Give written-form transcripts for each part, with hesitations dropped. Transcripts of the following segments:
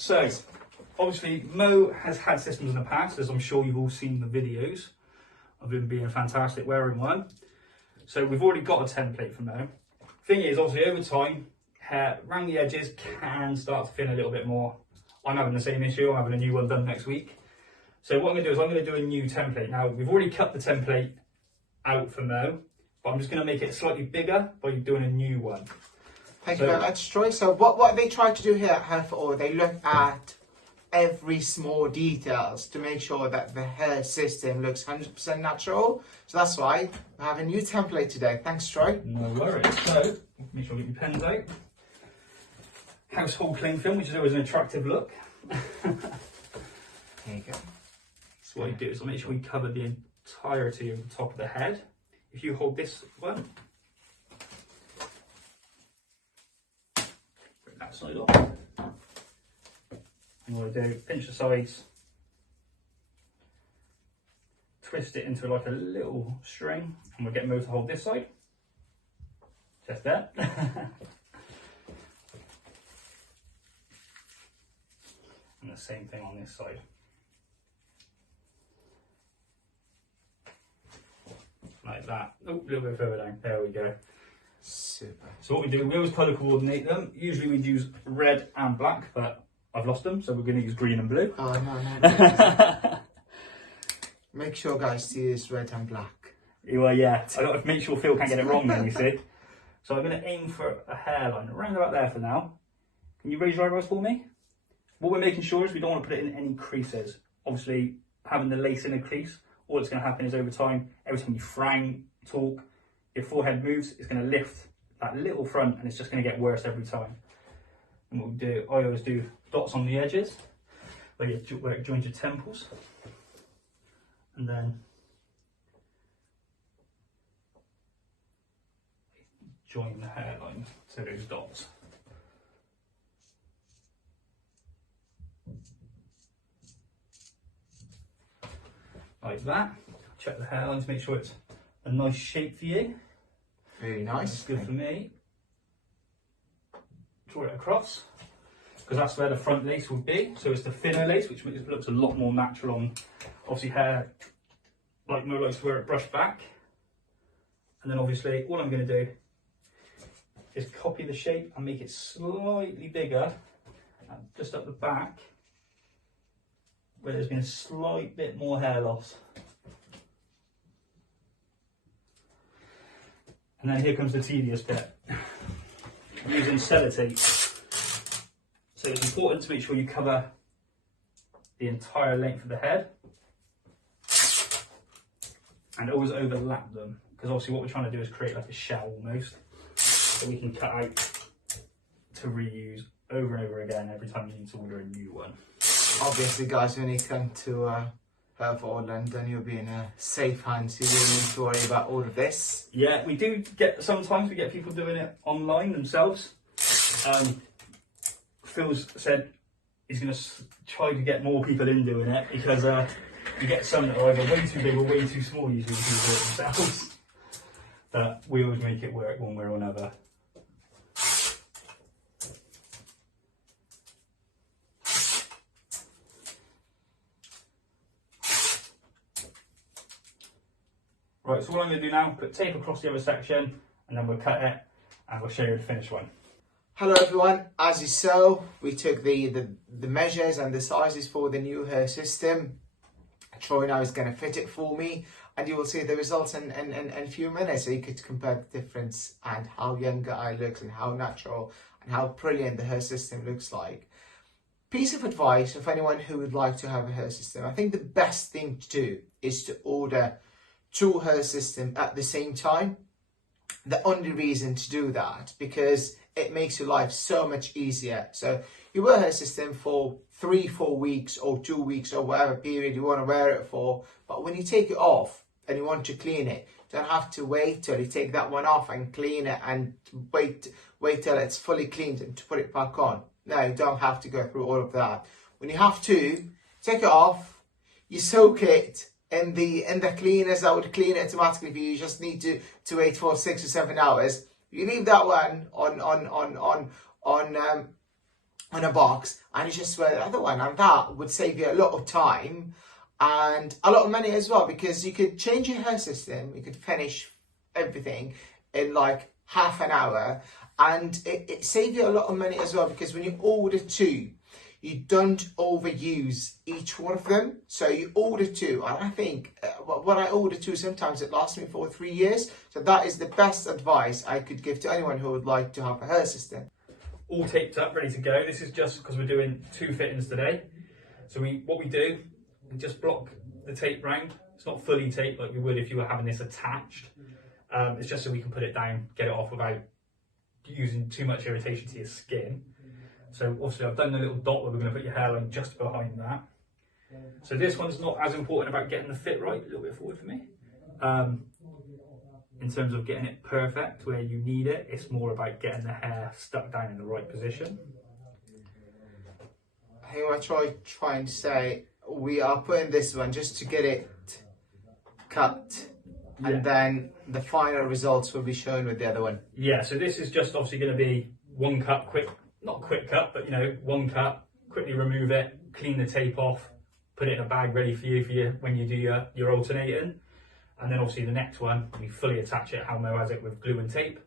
So, obviously, Mo has had systems in the past, as I'm sure you've all seen the videos of him being fantastic wearing one. So we've already got a template for Mo. Thing is, obviously, over time, hair around the edges can start to thin a little bit more. I'm having the same issue. I'm having a new one done next week. So what I'm going to do is I'm going to do a new template. Now, we've already cut the template out for Mo, but I'm just going to make it slightly bigger by doing a new one. Thank you very much, Troy. So what they try to do here at Hair for All, they look at every small details to make sure that the hair system looks 100% natural. So that's why we have a new template today. Thanks, Troy. No worries. So, make sure you get your pens out. Household cling film, which is always an attractive look. There you go. So what you do is I'll make sure we cover the entirety of the top of the head. If you hold this one, bring that side off. And what I do, pinch the sides, twist it into like a little string, and we'll get Mo to hold this side. Just there. And the same thing on this side. Like that. Oh, a little bit further down. There we go. Super. So what we do, we always colour coordinate them. Usually we'd use red and black, but I've lost them, so we're going to use green and blue. Oh, no. Make sure, guys, to use red and black. Well, yeah. I got to make sure Phil can't get it wrong then, you see. So I'm going to aim for a hairline around about there for now. Can you raise your eyebrows for me? What we're making sure is we don't want to put it in any creases. Obviously, having the lace in a crease, all that's going to happen is over time, every time you frown, talk, your forehead moves, it's going to lift that little front and it's just going to get worse every time. And what we do, I always do dots on the edges, where it joins your temples. And then join the hairline to those dots. Like that. Check the hairline to make sure it's a nice shape for you. Very nice. That's good for me. Draw it across, because that's where the front lace would be. So it's the thinner lace, which looks a lot more natural on obviously hair like Mo likes to wear it brushed back. And then obviously all I'm going to do is copy the shape and make it slightly bigger, just up the back, where there's been a slight bit more hair loss. And then here comes the tedious bit. I'm using sellotape. So it's important to make sure you cover the entire length of the head and always overlap them, because obviously what we're trying to do is create like a shell almost, that we can cut out to reuse over and over again every time you need to order a new one. Obviously, guys, when you come to Hair for All London, you'll be in a safe hands. You won't need to worry about all of this. Yeah, we do get, sometimes we get people doing it online themselves. Phil's said he's going to try to get more people in doing it, because you get some that are either way too big or way too small usually to do it themselves. But we always make it work one way or another. Right, so what I'm going to do now, put tape across the other section, and then we'll cut it, and we'll show you the finished one. Hello everyone, as you saw, we took the measures and the sizes for the new hair system. Troy now is going to fit it for me, and you will see the results in a few minutes, so you could compare the difference and how younger I look and how natural and how brilliant the hair system looks like. Piece of advice of anyone who would like to have a hair system: I think the best thing to do is to order 2 hair systems at the same time. The only reason to do that, because it makes your life so much easier. So you wear a hair system for 3-4 weeks or 2 weeks or whatever period you want to wear it for, but when you take it off and you want to clean it, you don't have to wait till you take that one off and clean it and wait till it's fully cleaned and to put it back on. No, you don't have to go through all of that. When you have to, take it off, you soak it in the cleaners that would clean it automatically for you. You just need to wait for 6 or 7 hours. You leave that one on a box and you just wear the other one, and that would save you a lot of time and a lot of money as well, because you could change your hair system, you could finish everything in like half an hour, and it saves you a lot of money as well, because when you order two, you don't overuse each one of them. So you order two, and I think what I order two, sometimes it lasts me for 3 years. So that is the best advice I could give to anyone who would like to have a hair system. All taped up, ready to go. This is just because we're doing 2 fittings today. So what we do, we just block the tape round. It's not fully taped like we would if you were having this attached. It's just so we can put it down, get it off without using too much irritation to your skin. So obviously I've done the little dot where we're going to put your hairline just behind that. So this one's not as important about getting the fit right. A little bit forward for me. In terms of getting it perfect where you need it, it's more about getting the hair stuck down in the right position. I think what I trying to say, we are putting this one just to get it cut, and then the final results will be shown with the other one. Yeah, so this is just obviously going to be one cut, not quick cut, but one cut, quickly remove it, clean the tape off, put it in a bag ready for you when you do your alternating. And then obviously the next one, we fully attach it how Mo has it with glue and tape,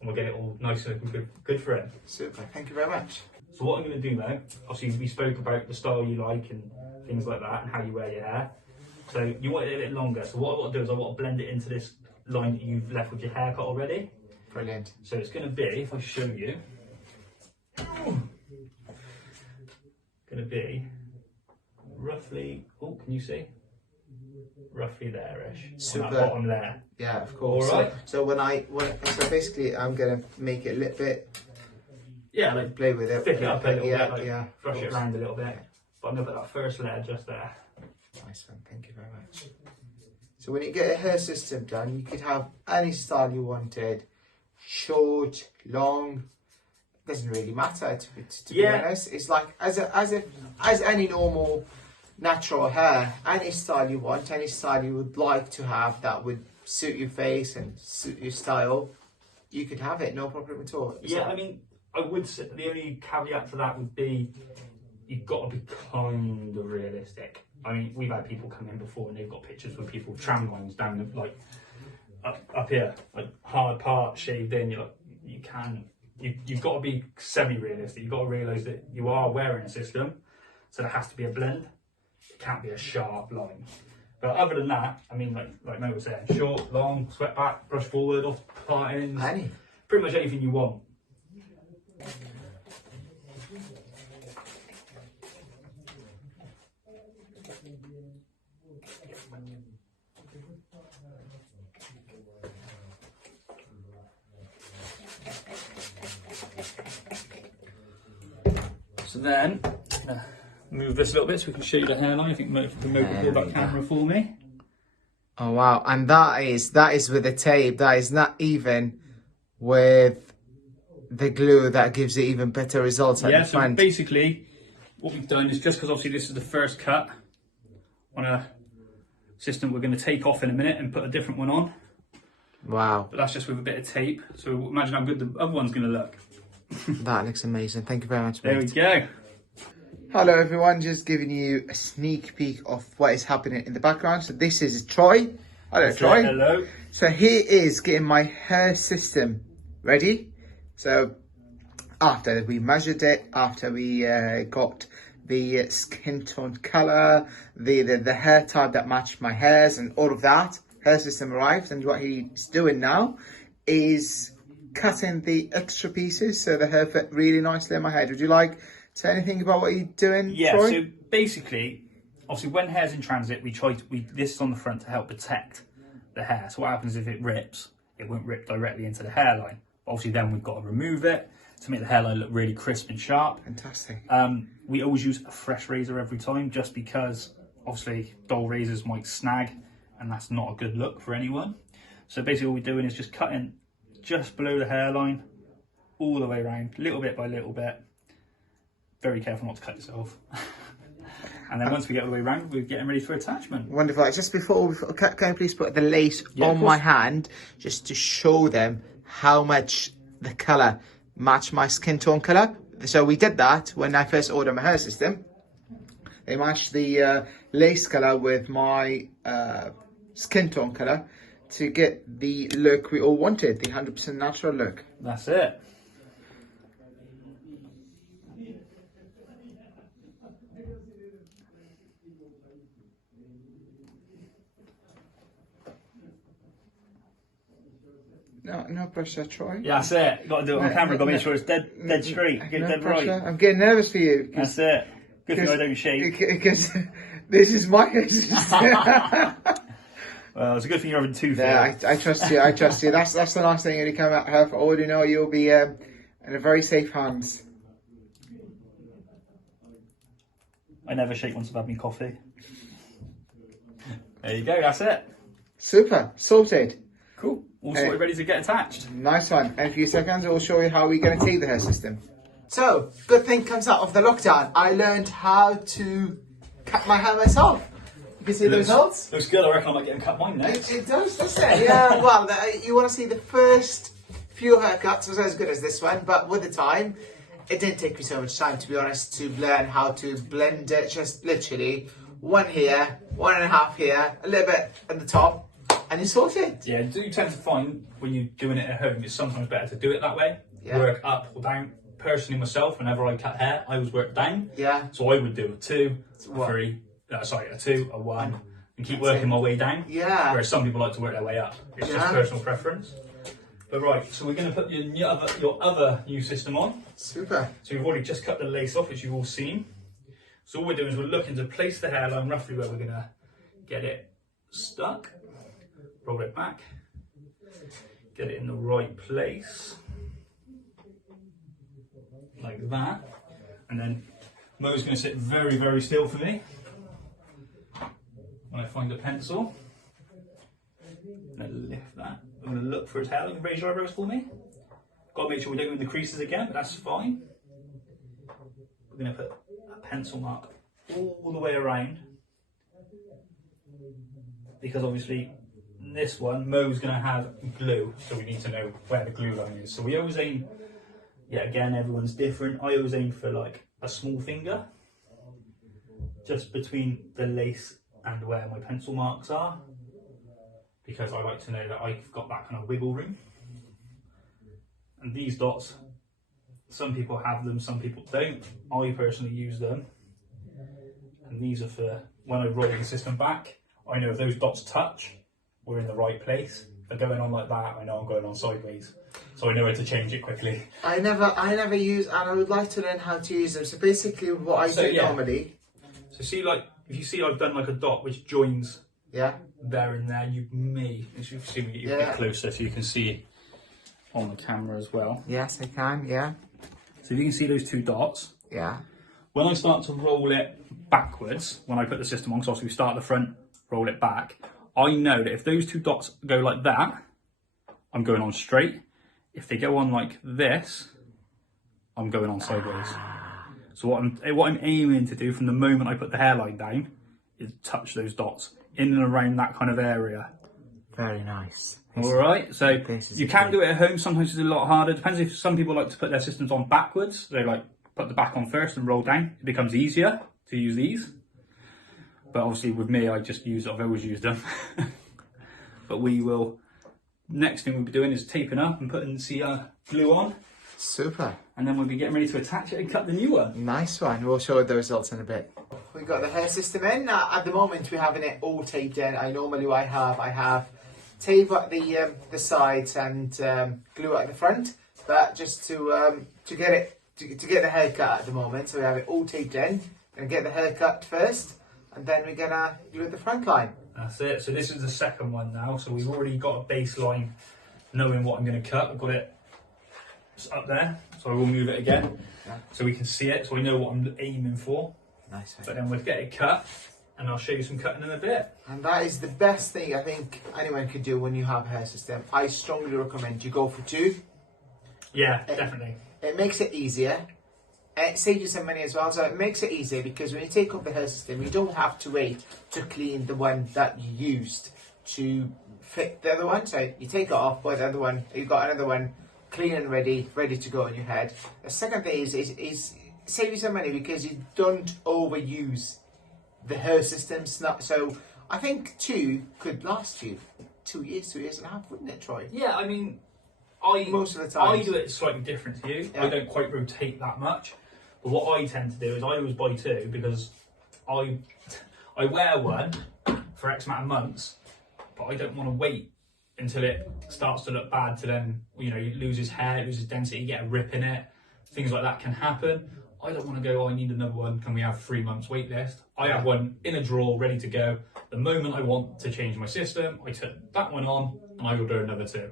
and we'll get it all nice and good for it. Super, thank you very much. So what I'm going to do now, obviously we spoke about the style you like and things like that and how you wear your hair. So you want it a bit longer. So what I want to do is I want to blend it into this line that you've left with your haircut already. Brilliant. So it's going to be, if I show you, going to be roughly, oh, can you see? Roughly there-ish. Super. On that bottom layer. Yeah, of course. All right. So so basically I'm gonna make it a little bit. Yeah, like Play with it. thick it up a little Yeah, bit, like yeah. brush it around a little bit. But I'm going to put that first layer just there. Nice one. Thank you very much. So when you get a hair system done, you could have any style you wanted, short, long. Doesn't really matter to be honest. It's like as any normal natural hair, any style you want, any style you would like to have that would suit your face and suit your style, you could have it, no problem at all. Yeah, I mean, I would say the only caveat to that would be you've got to be kind of realistic. I mean, we've had people come in before and they've got pictures with people tram lines down the, like up here, like hard part shaved in. You've got to be semi-realistic. You've got to realise that you are wearing a system, so there has to be a blend. It can't be a sharp line. But other than that, I mean, like Mo was saying, short, long, swept back, brush forward, off part ends, pretty much anything you want. So then, move this a little bit so we can show you the hairline. I think Mo can hold that camera for me. Oh wow, and that is with the tape. That is not even with the glue. That gives it even better results at the front. So basically what we've done is, just because obviously this is the first cut on a system we're going to take off in a minute and put a different one on. Wow. But that's just with a bit of tape. So imagine how good the other one's going to look. That looks amazing. Thank you very much, mate. There we go. Hello everyone, just giving you a sneak peek of what is happening in the background. So this is Troy. Hello, Troy. Hello. So he is getting my hair system ready. So after we measured it, after we got the skin tone color, the hair type that matched my hairs and all of that, hair system arrived, and what he's doing now is cutting the extra pieces so the hair fit really nicely in my head. Would you like to say anything about what you're doing, Yeah, Troy? so basically, obviously when hair's in transit, this is on the front to help protect the hair. So what happens if it rips? It won't rip directly into the hairline. Obviously then we've got to remove it to make the hairline look really crisp and sharp. Fantastic. We always use a fresh razor every time, just because obviously dull razors might snag and that's not a good look for anyone. So basically all we're doing is just cutting just below the hairline, all the way around, little bit by little bit. Very careful not to cut yourself. And then once we get all the way around, we're getting ready for attachment. Wonderful. Just before can you please put the lace on my hand, just to show them how much the colour matched my skin tone colour. so we did that when I first ordered my hair system. They matched the lace colour with my skin tone colour to get the look we all wanted, the 100% natural look. That's it. No pressure, Troy. Yeah, that's it. Got to do it on camera. Got to make sure it's dead straight, get dead pressure. right. I'm getting nervous for you. That's it. Good thing I don't shake. Because this is my hair system. Well, it's a good thing you're having two. Yeah, I trust you. I trust you. That's the nice thing. When you come out here, for all you know, you'll be in a very safe hands. I never shake once I've had my coffee. There you go. That's it. Super. Sorted. Cool. All sorted, ready to get attached. Nice one. And in a few seconds, we'll show you how we're going to take the hair system. So, good thing comes out of the lockdown. I learned how to cut my hair myself. You can see the results. Looks good. I reckon I might get them cut mine next. It does, doesn't it? Yeah, well, you want to see the first few haircuts was as good as this one, but with the time, it didn't take me so much time, to be honest, to learn how to blend it. Just literally one here, 1.5 here, a little bit at the top, and you sort it. Yeah, do you tend to find when you're doing it at home, it's sometimes better to do it that way? Yeah. Work up or down. Personally, myself, whenever I cut hair, I always work down. Yeah. So I would do a 2, What? a 3, a 2, a 1, and keep working my way down. Yeah. Whereas some people like to work their way up. It's just personal preference. But right, so we're going to put your other new system on. Super. So we've already just cut the lace off, which you've all seen. So all we're doing is we're looking to place the hairline roughly where we're going to get it stuck. Roll it back. Get it in the right place. Like that. And then Mo's going to sit very, very still for me when I find a pencil. I'm going to lift that. I'm going to look for his hair. Raise your eyebrows for me. Got to make sure we don't go in the creases again, but that's fine. We're going to put a pencil mark all the way around, because obviously this one, Mo's going to have glue, so we need to know where the glue line is. So we always aim, yeah, again, everyone's different. I always aim for like a small finger, just between the lace and where my pencil marks are, because I like to know that I've got that kind of wiggle room. And these dots, some people have them, some people don't. I personally use them. And these are for when I roll the system back, I know if those dots touch, we're in the right place. If they're going on like that, I know I'm going on sideways. So I know how to change it quickly. I never use, and I would like to learn how to use them. So basically what I do normally. So see, like, if you see I've done like a dot which joins there and there, you may, if you see me get you a bit closer so you can see on the camera as well. Yes, I can, yeah. So if you can see those two dots. Yeah. When I start to roll it backwards, when I put the system on, so obviously we start at the front, roll it back, I know that if those two dots go like that, I'm going on straight. If they go on like this, I'm going on sideways. So what I'm aiming to do from the moment I put the hairline down is touch those dots in and around that kind of area. Very nice. All right, so you can do it at home. Sometimes it's a lot harder. Depends if some people like to put their systems on backwards. They like put the back on first and roll down. It becomes easier to use these. But obviously with me, I've always used them. But next thing we'll be doing is taping up and putting the glue on. Super. And then we'll be getting ready to attach it and cut the new one. Nice one. We'll show the results in a bit. We've got the hair system in. At the moment, we're having it all taped in. I have tape at the sides and glue at the front. But just to get the haircut at the moment, so we have it all taped in. Gonna get the haircut first, and then we're gonna glue the front line. That's it. So this is the second one now. So we've already got a baseline, knowing what I'm going to cut. I've got it up there, so I will move it again so we can see it, so I know what I'm aiming for. Nice. But then we'll get it cut, and I'll show you some cutting in a bit. And that is the best thing I think anyone could do when you have a hair system. I strongly recommend you go for 2. Yeah, definitely. It makes it easier. It saves you some money as well, so it makes it easier because when you take off the hair system, you don't have to wait to clean the one that you used to fit the other one. So you take it off, put the other one, you've got another one clean and ready to go on your head. The second thing is save you some money because you don't overuse the hair systems. So I think 2 could last you 2 years and a half, wouldn't it, Troy? Yeah, I mean, Most of the time. I do it slightly different to you. Yeah. I don't quite rotate that much. But what I tend to do is I always buy 2 because I wear one for X amount of months, but I don't want to wait until it starts to look bad to then, you know, you loses hair, loses density, you get a rip in it. Things like that can happen. I don't want to go, oh, I need another one. Can we have 3 months wait list? I have one in a drawer ready to go. The moment I want to change my system, I turn that one on and I order another 2.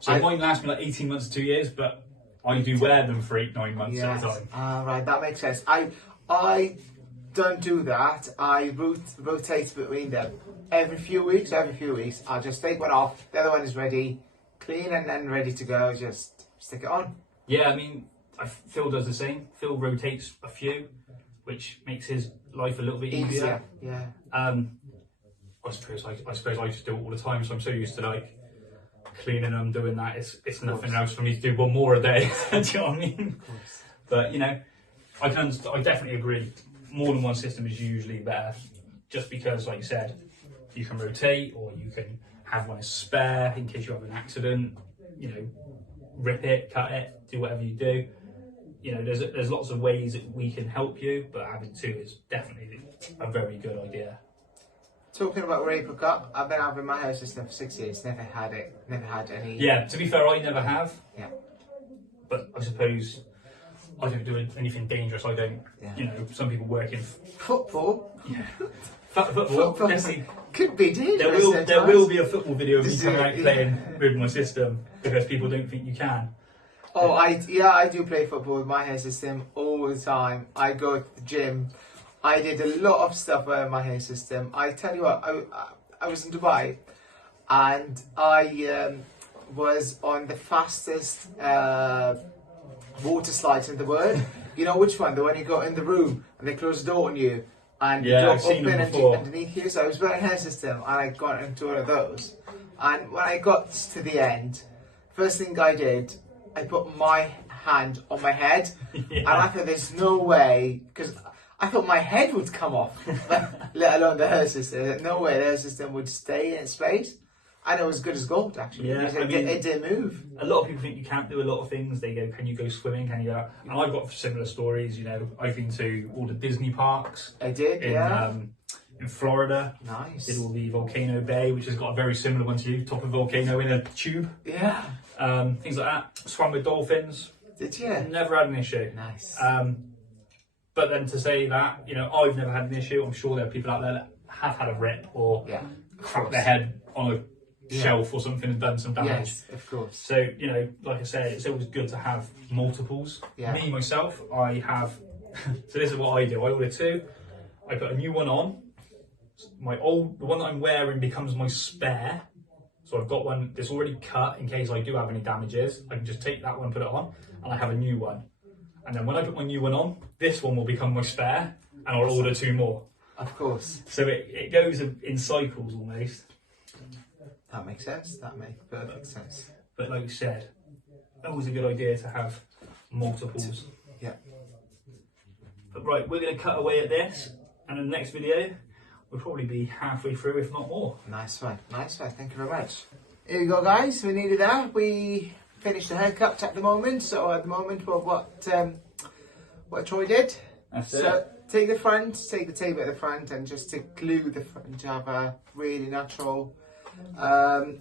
So mine lasts me like 18 months to 2 years, but I do wear them for 8-9 months at a time. Right, that makes sense. I don't do that. I rotate between them every few weeks. I'll just take one off. The other one is ready, clean and then ready to go. Just stick it on. Yeah, I mean, Phil does the same. Phil rotates a few, which makes his life a little bit easier. Yeah. I suppose I just do it all the time, so I'm so used to like cleaning them, doing that. It's nothing else for me to do one more a day. Do you know what I mean? Of course. But you know, I definitely agree. More than one system is usually better, just because, like you said, you can rotate or you can have one as spare in case you have an accident. You know, rip it, cut it, do whatever you do. You know, there's lots of ways that we can help you, but having 2 is definitely a very good idea. Talking about Raper cut, I've been having my hair system for 6 years. Never had any. Yeah, to be fair, I never have. Yeah. But I suppose I don't do anything dangerous. I don't. Yeah. You know, some people work in Football. yeah. Football. Definitely. Could be dangerous. There will be a football video of me coming out Yeah. playing with my system because people don't think you can. Oh, I do play football with my hair system all the time. I go to the gym. I did a lot of stuff with my hair system. I tell you what, I was in Dubai and I was on the fastest water slides in the world. You know which one? The one you go in the room and they close the door on you and Yeah, you I've go up seen in them and before. underneath you. So I was wearing a hair system and I got into one of those. And when I got to the end, first thing I did, I put my hand on my head, Yeah. and I thought there's no way, because I thought my head would come off, let alone the hair system. No way the hair system would stay in its place. And it was good as gold, actually. Yeah, because I mean- it didn't move. A lot of people think you can't do a lot of things. They go, can you go swimming? Can you go? And I've got similar stories. You know, I've been to all the Disney parks I did, in Florida. Nice. Did all the Volcano Bay, which has got a very similar one to you, top of volcano in a tube. Yeah. Things like that. Swam with dolphins. Did you? Never had an issue. Nice. But then to say that, you know, I've never had an issue. I'm sure there are people out there that have had a rip or Yeah. cracked their head on a shelf or something and done some damage. Yes, of course. So, you know, like I said, it's always good to have multiples. Yeah. Me, myself, I have, so this is what I do. I order 2, I put a new one on, the one that I'm wearing becomes my spare. So I've got one that's already cut in case I do have any damages. I can just take that one, put it on, and I have a new one. And then when I put my new one on, this one will become my spare, and I'll order 2 more. Of course. So it goes in cycles almost. That makes sense. That makes perfect sense. But like you said, always a good idea to have multiples. Yeah. But right, we're going to cut away at this, and in the next video, we'll probably be halfway through, if not more. Nice one. Nice one. Thank you very much. Here we go, guys. We needed that. We finished the haircut at the moment. So at the moment, what Troy did. That's So take the front, take the tape at the front, and just to glue the front to have a really natural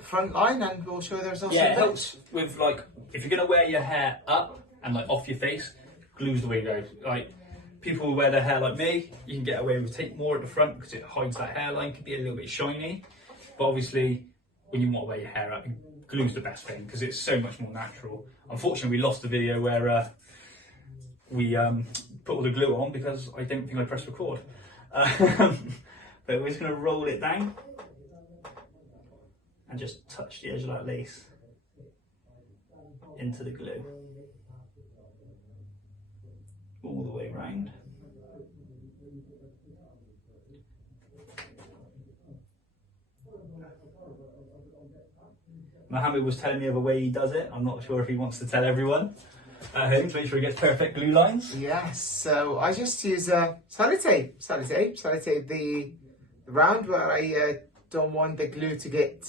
front line, and we'll show the results. Yeah, it of that. helps with, like, if you're going to wear your hair up and like off your face, glue's the way to go. Like, people who wear their hair like me, you can get away with tape more at the front because it hides that hairline, can be a little bit shiny. But obviously, when you want to wear your hair up, glue's the best thing because it's so much more natural. Unfortunately, we lost the video where we put all the glue on because I don't think I pressed record. But we're just going to roll it down and just touch the edge of that lace into the glue all the way round. Mohammed was telling me of a way he does it. I'm not sure if he wants to tell everyone at home to make sure he gets perfect glue lines. Yes, so I just use sellotape the round where I don't want the glue to get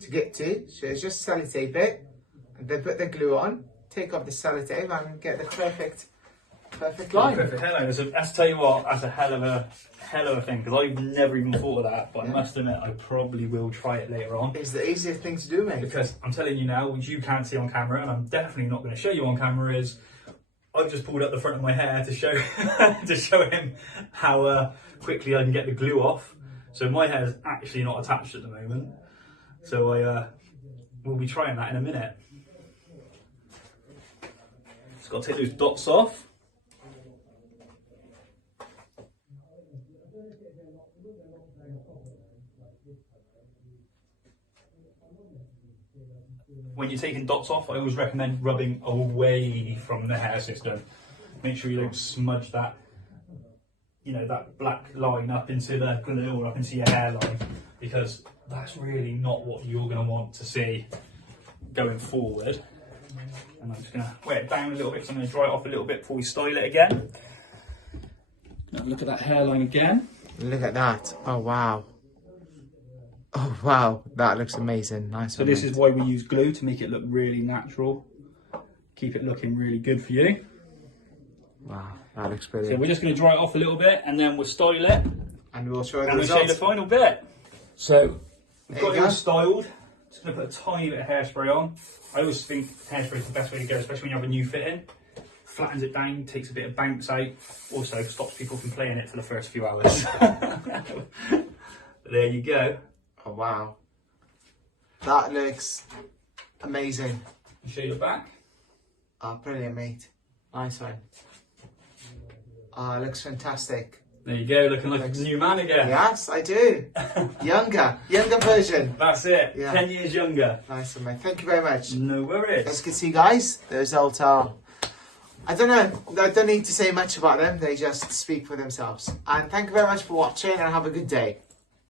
to. So it's just sellotape it, and then put the glue on, take off the sellotape, and get the perfect line. Perfect hairline. That's tell you what, that's a hell of a thing, because I've never even thought of that. But I must admit, I probably will try it later on. It's the easiest thing to do, mate. Because I'm telling you now, which you can't see on camera, and I'm definitely not going to show you on camera, is I've just pulled up the front of my hair to show to show him how quickly I can get the glue off. So my hair is actually not attached at the moment. So I will be trying that in a minute. Just got to take those dots off. When you're taking dots off, I always recommend rubbing away from the hair system. Make sure you don't smudge that, that black line up into the glue or up into your hairline, because that's really not what you're going to want to see going forward. And I'm just going to weigh it down a little bit, because I'm going to dry it off a little bit before we style it again. Now look at that hairline again. Look at that. Oh, wow. Oh, wow. That looks amazing. Nice. So this is why we use glue, to make it look really natural. Keep it looking really good for you. Wow, that looks brilliant. So we're just going to dry it off a little bit, and then we'll style it. And we'll show you the And we'll show you results. the final bit. So we've got There you it all go. styled. Just going to put a tiny bit of hairspray on. I always think hairspray is the best way to go, especially when you have a new fitting. Flattens it down, takes a bit of bounce out. Also stops people from playing it for the first few hours. There you go. Oh, wow. That looks amazing. Show you the back. Oh, brilliant, mate. Nice one. Oh, it looks fantastic. There you go, looking like a new man again. Yes, I do. Younger version. That's it, Yeah. 10 years younger. Nice one, mate. Thank you very much. No worries. As you can see, guys, the results are... I don't know. I don't need to say much about them. They just speak for themselves. And thank you very much for watching, and have a good day.